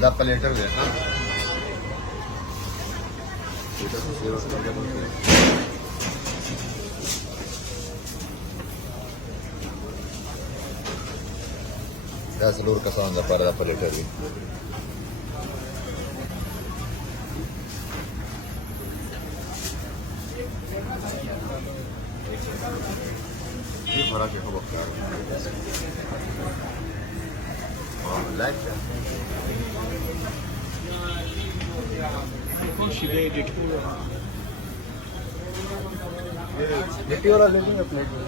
the platter है ना seluruh kesalahan para platter भी ये फर्क है खबर क्या लाइफ और लेंगे प्लेट में